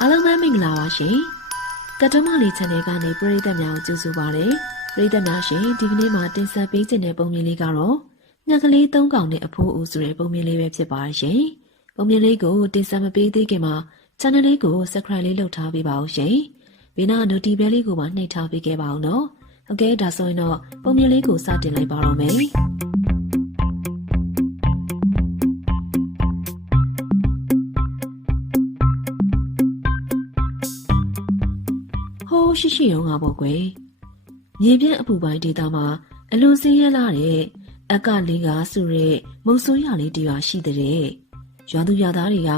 အားလုံးပဲမင်္ဂလာပါရှင်ကတ္တမလေး channel ကနေပရိသတ်များကိုကြိုဆိုပါရစေပရိသတ်များရှင်ဒီကနေ့မှာတင်ဆက်ပေးခြင်းတဲ့ပုံမြင်လေးကတော့ညကလေး၃កောင်နဲ့အဖိုးဦးဆိုတဲ့ပုံမြင်လေးပဲဖြစ်ပါရှင်ပုံမြင်လေးကိုတင်ဆက်မပေးသေးခင်မှာ channel လေးကို subscribe လေးလုပ်ထားပေးပါဦးရှင်ဘေးနာ notification လေးကိုပါနှိပ်ထားပေးခဲ့ပါအောင်နော်ဟုတ်ကဲ့ဒါဆိုရင်တော့ပုံမြင်လေးကိုစတင်လိုက်ပါတော့မယ် ဟိုးရှိရှိရောငါပေါ့ကွယ်မြေပြန့်အပူပိုင်းဒေသမှာအလွန်စင်းရဲလာတဲ့အကလေးကစုတဲ့မုတ်ဆိုးရလေးတရွာရှိတဲ့ရွာသူရွာသားတွေက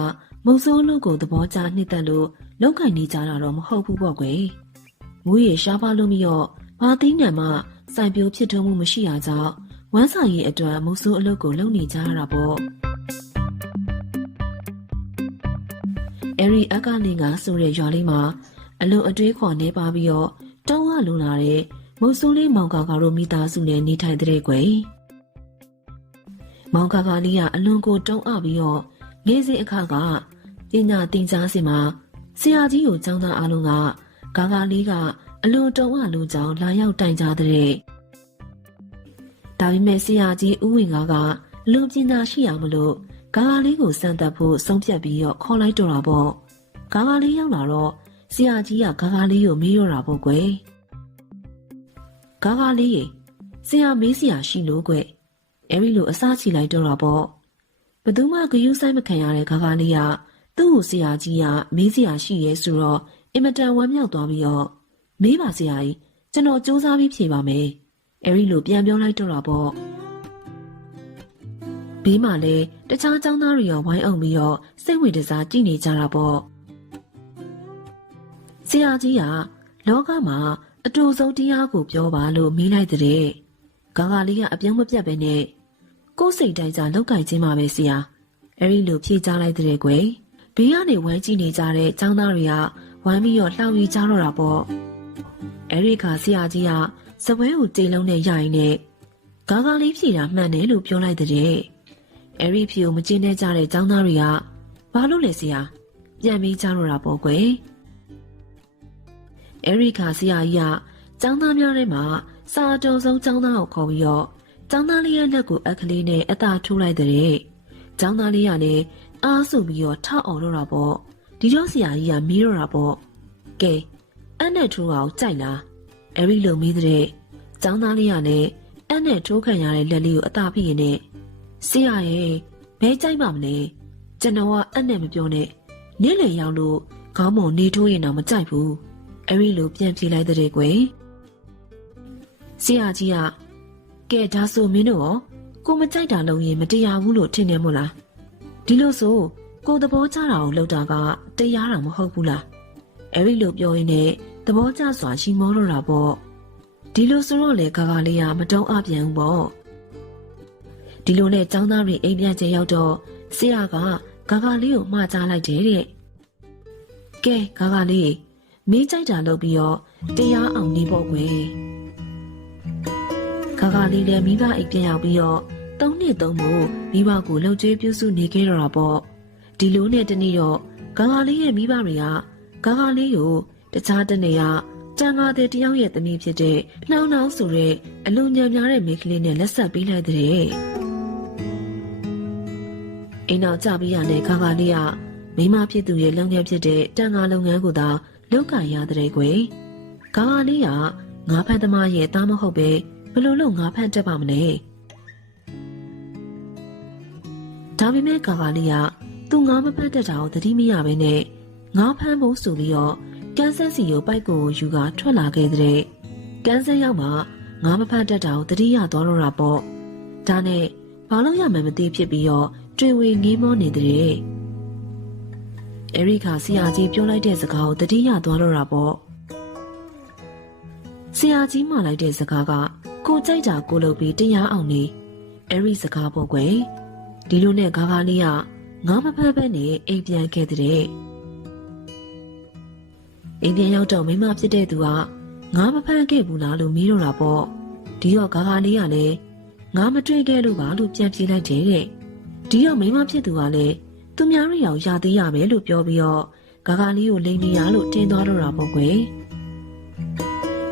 မုတ်ဆိုးလို့ကိုသဘောကျနှစ်သက်လို့လောက်ကင်နေကြတာတော့မဟုတ်ဘူးပေါ့ကွယ်မူးရေရှားပါလို့မရောဘာသိနံမှစိုက်ပျိုးဖြစ်ထုံးမှုမရှိတာကြောင့်ဝမ်းစာရေးအတွက်မုတ်ဆိုးအလုပ်ကိုလုပ်နေကြရတာပေါ့အဲ့ဒီအကလင်ကဆိုတဲ့ရွာလေးမှာ အလွန်အတွေးခေါ်နေပါပြီးတော့တောင်းဝလုံလာတဲ့မုတ်ဆိုးလေးမောင်ကာကာတို့မိသားစုနဲ့နေထိုင်တဲ့ကွယ်မောင်ကာကာလေးကအလွန်ကိုတုံးအပြီးတော့ငယ်စဉ်အခါကပညာသင်ကြားစဉ်မှာဆရာကြီးကိုကျောင်းသားအလုံးကကာကာလေးကအလွန်တုံးအလုံးကြောင့်လာရောက်တိုင်ကြတဲ့ဒါပေမဲ့ဆရာကြီးဦးဝင်ကားကလူပညာရှိအောင်မလို့ကာကာလေးကိုစမ်းသပ်ဖို့ဆုံးဖြတ်ပြီးတော့ခေါ်လိုက်တော့တာပေါ့ကာကာလေးရောက်လာတော့ ဆရာကြီးကဂါဂါလေးကိုမေးရတာပေါ့ကွယ်ဂါဂါလေးရေဆရာမေးဆရာရှိလို့ကွယ်အဲ့ဒီလိုအစားချီလိုက်တော့တာပေါ့ဘယ်သူမှဂယုဆိုင်မခံရတဲ့ဂါဂါလေးကသူ့ကိုဆရာကြီးကမေးဆရာရှိရဲဆိုတော့အင်မတန်ဝမ်းမြောက်သွားပြီးတော့မေးပါဆရာကြီးကျွန်တော်စူးစမ်းပြီးဖြေပါမယ်အဲ့ဒီလိုပြန်ပြောလိုက်တော့တာပေါ့ဘေးမှာလဲတခြားចောင်းသားတွေရောဝိုင်းအောင်ပြီးတော့စိတ်ဝင်တစားကြည့်နေကြတာပေါ့ ဆရာကြီးကလောကမှာအတူဆုံးတရားကိုပြောပါလို့မေးလိုက်တဲ့။ဂါဂါလေးကအပြုံးမပြတ်ပဲနဲ့ကိုယ်စိတ်တိုင်းကြလောက်ကင်ချင်းမှာပဲဆရာ။အဲဒီလိုဖြေချလိုက်တဲ့ကွယ်။ဘေးကနေဝိုင်းကြည့်နေကြတဲ့ចောင်းသားတွေကဝိုင်းပြီးတော့လှောင်ရီကြတော့တာပေါ့။အဲဒီခါဆရာကြီးကစပွဲကိုတိတ်လုံးနဲ့ရိုင်နဲ့ဂါဂါလေးဖြေတာမှန်တယ်လို့ပြောလိုက်တဲ့။အဲဒီဖြေကိုမကျင်းတဲ့ကြတဲ့ចောင်းသားတွေကဘာလို့လဲဆရာ။ပြန်ပြီးကြတော့တာပေါ့ကွယ်။ အဲရိကာဆရာကြီးကចောင်းသားများထဲမှာစာတုံဆုံးចောင်းသားကိုခေါ်ပြီးတော့ចောင်းသားလေးရဲ့လက်ကိုအခလေးနဲ့အသာထိုးလိုက်တဲ့ចောင်းသားလေးကလည်းအားဆိုပြီးတော့ထောက်အောင်တော့တာပေါ့ဒီတော့ဆရာကြီးကမေးတော့တာပေါ့ကဲအဲ့နဲ့ထိုးအောင်ကြိုက်လားအဲရိလိုမေးတဲ့ចောင်းသားလေးကလည်းအဲ့နဲ့ထိုးခံရတဲ့လက်လေးကိုအသာဖိရင်နဲ့ဆရာရဲ့ဘဲကြိုက်ပါမလဲကျွန်တော်ကအဲ့နဲ့မပြောနဲ့နေ့လေရောက်လို့ခေါင်းမုံနေထိုးရင်တော့မကြိုက်ဘူး အဲ့ဒီလိုပြန်ပြေးလိုက်တဲ့ကွယ်ဆရာကြီးကကဲဒါဆိုမင်းတို့ရောကိုမကြိုက်တာလုံးရင်မတရားဘူးလို့ထင်နေမို့လားဒီလိုဆိုကိုသဘောကျတာကိုလုပ်တာကတရားတာမဟုတ်ဘူးလားအဲ့ဒီလိုပြောရင်းနဲ့သဘောကျစွာရှိမောတော့တာပေါ့ဒီလိုဆိုတော့လေဂါဂါလေးကမတုံးအပြန်ဘူးပေါ့ဒီလိုနဲ့ចောင်းသားတွေအိမ်ပြန်ကျရောက်တော့ဆရာကဂါဂါလေးကိုမှားချလိုက်တယ်တဲ့ကဲဂါဂါလေး မင်းကြိုက်တာလုပ်ပြီးတော့တရားအောင်နေဖို့ကွယ်ခါခါလေးလည်းမိဘအိမ်ပြန်ရောက်ပြီးတော့သုံးနှစ်သုံးမို့မိဘကိုလှုပ်ကြွေးပြုစုနေခဲ့တော့တာပေါ့ဒီလိုနဲ့တနေ့တော့ခါခါလေးရဲ့မိဘတွေကခါခါလေးကိုတခြားတနေ့ကတန်ငါတဲ့တယောက်ရဲ့သမီးဖြစ်တဲ့နှောင်းနှောင်းဆိုတဲ့အလူညံများတဲ့မိန်းကလေးနဲ့လက်ဆက်ပေးလိုက်တဲ့အိမ်နောက်ကြပြီးရတဲ့ခါခါလေးကမိမဖြစ်သူရဲ့လုပ်ငန်းဖြစ်တဲ့တန်ငါလုပ်ငန်းကိုသာ လောက်ကရတဲ့ကွယ်။ကားလေးကငါးဖန်သမားရဲ့သားမဟုတ်ပဲဘယ်လိုလုပ်ငါးဖန်တက်ပါမလဲ။ဒါပေမဲ့ကားလေးကသူငါးမဖန်တက်တာကိုသတိမရပဲနဲ့ငါးဖန်ဖို့ဆိုပြီးတော့ကန်ဆယ်စီကိုပိုက်ကိုယူကထွက်လာခဲ့တဲ့ကန်ဆယ်ရောက်မှငါးမဖန်တက်တာကိုသတိရသွားတော့တာပေါ့။ဒါနဲ့ဘာလို့ရမှန်းမသိဖြစ်ပြီးတော့တွေ့ဝေငေးမောနေတဲ့။ အဲရိခါဆရာကြီးပြောလိုက်တဲ့စကားကိုတတိယသွားတော့တာပေါ့ဆရာကြီးမှလိုက်တဲ့စကားကကိုကြိုက်တာကိုလုပ်ပြီးတရားအောင်နေအဲရိစကားပေါ့ကွယ်ဒီလိုနဲ့ဂါဂါလေးကငါမဖက်ဖက်နဲ့အိမ်ပြန်ခဲ့တဲ့အိမ်ပြန်ရောက်တော့မိမဖြစ်တဲ့သူကငါမဖက်ခဲ့ဘူးလားလို့မေးတော့တာပေါ့ဒီတော့ဂါဂါလေးကလည်းငါမတွေ့ခဲ့လို့ပါလို့ပြန်ပြေးလိုက်တယ်တဲ့ဒီတော့မိမဖြစ်သူကလည်း သူများရအောင်ရသေးရမယ်လို့ပြောပြီးတော့ဂါဂါလေးကိုလိန်နေရလို့တင်းသွားတော့တာပေါ့ကွယ်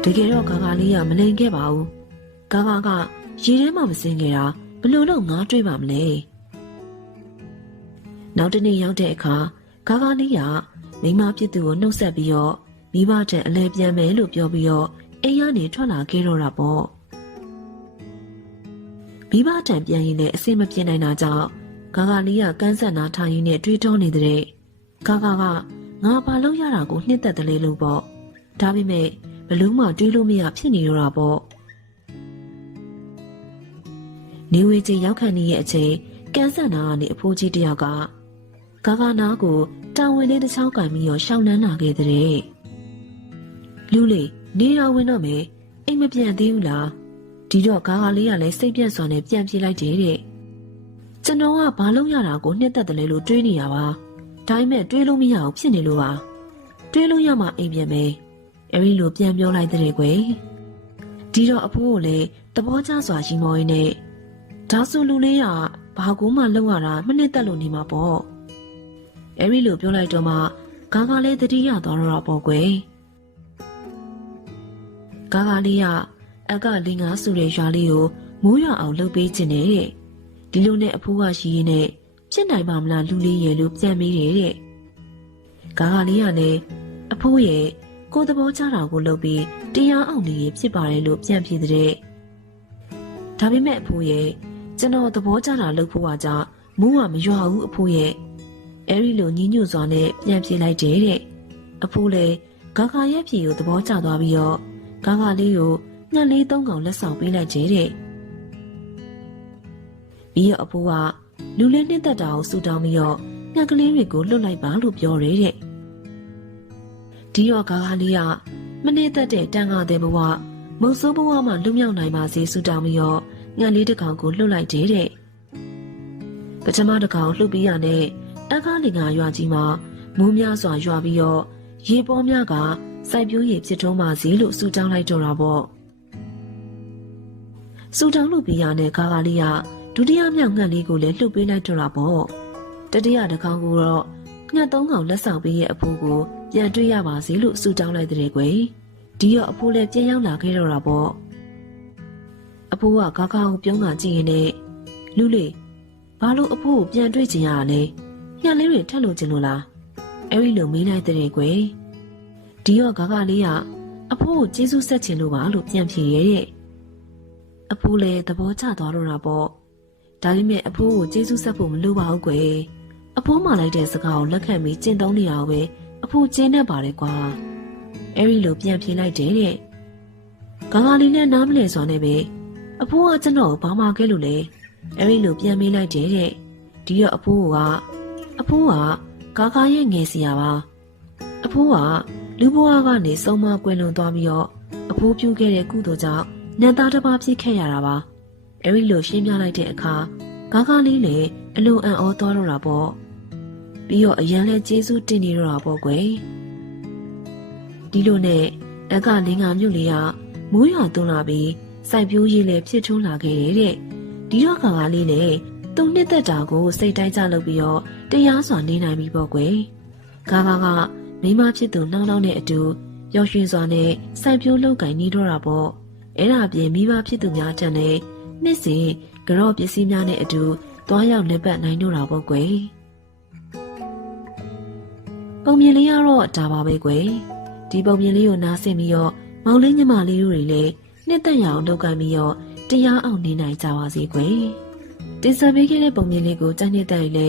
တကယ်တော့ဂါဂါလေးကမလိန်ခဲ့ပါဘူးဂါဂါကရေထဲမှာမစင်းခဲ့တာဘလို့လို့ငါတွေးပါမလဲနောက်တနေ့ရောက်တဲ့အခါဂါဂါလေးကမိမပြစ်သူကိုနှုတ်ဆက်ပြီးတော့မိဘထံအလဲပြန်မယ်လို့ပြောပြီးတော့အိမ်ကနေထွက်လာခဲ့တော့တာပေါ့မိဘထံပြန်ရင်လည်းအဆင်မပြေနိုင်တာကြောင့် ဂါဂါလေးကကန်းဆက်နာထိုင်ရင်းနဲ့တွေးတောနေတဲ့ဂါဂါကငါဘာလို့ရတာကိုနှစ်သက်တယ်လေလို့ပေါ့ဒါပေမဲ့ဘလို့မှတွေးလို့မရဖြစ်နေတော့တာပေါ့နေဝေကြီးရောက်ခန့်နေရဲ့အချိန်ကန်းဆက်နာကနေအဖိုးကြီးတယောက်ကဂါဂါနာကိုတာဝန်လေးတစ်ချောင်းကင်ပြီးတော့ရှောင်းနှန်းလာခဲ့တဲ့လူလေးနေရဝင်တော့မယ်အိမ်မပြန်သေးဘူးလားဒီတော့ဂါဂါလေးကလည်းစိတ်ပြတ်စွာနဲ့ပြန်ပြေးလိုက်တယ်တဲ့ ကျွန်တော်ကဘာလို့ရတာကိုနှစ်သက်တယ်လေလို့တွေးနေရပါဒါပေမဲ့တွေးလို့မရအောင်ဖြစ်နေလို့ပါတွေးလို့ရမှအိမ်ပြန်မယ်အဲဒီလိုပြန်ပြောလိုက်တဲ့ကွယ်ဒီတော့အဖိုးကိုလည်းသဘောကျစွာရှိမောရင်းနဲ့ဒါဆိုလူလေးကဘာကူမှလုံရတာမနစ်သက်လို့နေမှာပေါ့အဲဒီလိုပြောလိုက်တော့မှဂါဂါလေးတတိယသွားတော့ပေါ့ကွယ်ဂါဂါလေးကအကလင်္ကာစုတဲ့ရွာလေးကိုမိုးရွာအောင်လှုပ်ပေးခြင်းနဲ့တဲ့ ဒီလိုနဲ့အဖိုးကရှိရင်းနဲ့ဖြစ်နိုင်ပါမလားလူလေးရဲ့လို့ပြန်မေးတယ်တဲ့ဂါဂါလေးကလည်းအဖိုးရဲ့ကိုယ်သဘောကျတာကိုလုပ်ပြီးတရားအောင်နေရင်ဖြစ်ပါတယ်လို့ပြန်ပြေတဲ့ဒါပေမဲ့အဖိုးရဲ့ကျွန်တော်သဘောကျတာလုပ်ဖို့ကကြမိုးကမရွာဘူးအဖိုးရဲ့အဲ့ဒီလိုညှဉ်းညွတ်စွာနဲ့ပြန်ပြေလိုက်တယ်တဲ့အဖိုးလည်းဂါဂါရဲ့ဖြေကိုသဘောကျသွားပြီးတော့ဂါဂါလေးကိုငှက်လေးသုံးကောင်လက်ဆောင်ပေးလိုက်ကြတဲ့ ပြီးတော့အဖိုးကလူလေးနှစ်သက်တာကိုဆူတောင်းပြီးတော့ငှက်ကလေးတွေကိုလွတ်လိုက်ပါလို့ပြောရဲတဲ့ဒီတော့ဂါဂါလေးကမနစ်သက်တဲ့တန်ခါတဲ့ဘဝမုတ်ဆိုးဘဝမှာလွတ်မြောက်နိုင်ပါစေဆူတောင်းပြီးတော့ငှက်လေးတစ်ကောင်ကိုလွတ်လိုက်တယ်တဲ့ပထမတစ်ကောင်လှုပ်ပြီးရတဲ့အခါလင်္ကာရွာကြီးမှာမိုးများစွာရွာပြီးတော့ရေပေါ်များကစိုက်ပျိုးရည်ဖြစ်ထုံးပါစေလို့ဆူတောင်းလိုက်တော့တာပေါ့ဆူတောင်းလို့ပြီးရတဲ့ဂါဂါလေးက ဒုတိယမြောက်ငှက်လေးကိုလည်းလှုပ်ပေးလိုက်တော့တာပေါ့တတိယတစ်ကောင်ကတော့ငှက်သုံးကောင်လက်ဆောင်ပေးရဲ့အဖိုးကိုပြန်တွေ့ရပါစေလို့ဆူတောင်းလိုက်တဲ့ကွယ်ဒီတော့အဖိုးလည်းပြန်ရောက်လာခဲ့တော့တာပေါ့အဖိုးကဂါဂါကိုပြုံးတာကြည့်ရင်လည်းလူလေးဘာလို့အဖိုးကိုပြန်တွေ့ချင်ရလဲညလေးတွေထက်လို့ချင်လို့လားအဲ့ဒီလိုမေးလိုက်တဲ့ကွယ်ဒီတော့ဂါဂါလေးကအဖိုးကိုကျေးဇူးဆက်ချင်လို့ပါလို့ပြန်ဖြေရဲ့တဲ့အဖိုးလည်းသဘောကျသွားတော့တာပေါ့ ဒါပေမဲ့အဖိုးကိုကျေးဇူးဆက်ဖို့မလိုပါဘူးကွယ်အဖိုးမှလိုက်တဲ့စကားကိုလက်ခံပြီးကျင့်သုံးနေရအောင်ပဲအဖိုးကျင်းနေပါတယ်ကွာအဲ့ဒီလိုပြန်ဖြေလိုက်တယ်တဲ့ဂါဂါလေးနဲ့နားမလဲစွာနဲ့ပဲအဖိုးကကျွန်တော်ကိုဘာမှခဲ့လို့လဲအဲ့ဒီလိုပြန်မေးလိုက်တယ်တဲ့ဒီတော့အဖိုးကအဖိုးကဂါဂါရဲ့ငယ်စီရပါအဖိုးကလူဘဝကနေစုံမကွယ်လွန်သွားပြီးတော့အဖိုးပြုခဲ့တဲ့ကုသိုလ်ကြောင့်နတ်သားတစ်ပါးဖြစ်ခဲ့ရတာပါ အဲဒီလိုရှင်းပြလိုက်တဲ့အခါဂါဂါလေးလည်းအလိုအံ့ဩသွားတော့တာပေါ့ပြီးတော့အရန်လဲကျေးဇူးတင်နေတော့တာပေါ့ကွယ်ဒီလိုနဲ့အကလင်္ကာမြို့လေးကမိုးရွာသွန်းလာပြီးစိုက်ပျိုးရေးလည်းဖြစ်ထွန်းလာခဲ့တဲ့ဒီတော့ဂါဂါလေးလည်းသူနှစ်သက်တာကိုစိတ်တိုင်းကြလုပ်ပြီးတော့တရားစွာနေနိုင်ပြီပေါ့ကွယ်ဂါဂါကမိမဖြစ်သူနှောင်းနှောင်းနဲ့အတူပျော်ရွှင်စွာနဲ့စိုက်ပျိုးလုပ်ကင်နေတော့တာပေါ့အဲ့ဒါပြင်မိဘဖြစ်သူများတန်နဲ့ နှစ်စဉ်ကြော့ပစ္စည်းများနဲ့အတူသွားရောက်လက်ပတ်နိုင်တော့တာပေါ့ကွယ်ပုံမြင်လေးကတော့ဒါပါပဲကွယ်ဒီပုံမြင်လေးကိုနားဆင်ပြီးတော့မောင်လေးညီမလေးတို့တွေလည်းနှစ်သက်ရအောင်လုပ်ကင်ပြီးတော့တရားအောင်နေနိုင်ကြပါစေကွယ်တင်ဆက်ပေးခဲ့တဲ့ပုံမြင်လေးကိုကြိုက်နေတဲ့လေ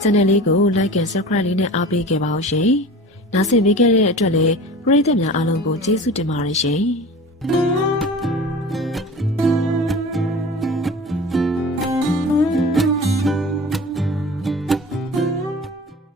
channel လေးကို like and subscribe လေးနဲ့အားပေးခဲ့ပါဦးရှင်။နားဆင်ပေးခဲ့တဲ့အတွက်လည်းပရိသတ်များအားလုံးကိုကျေးဇူးတင်ပါတယ်ရှင်။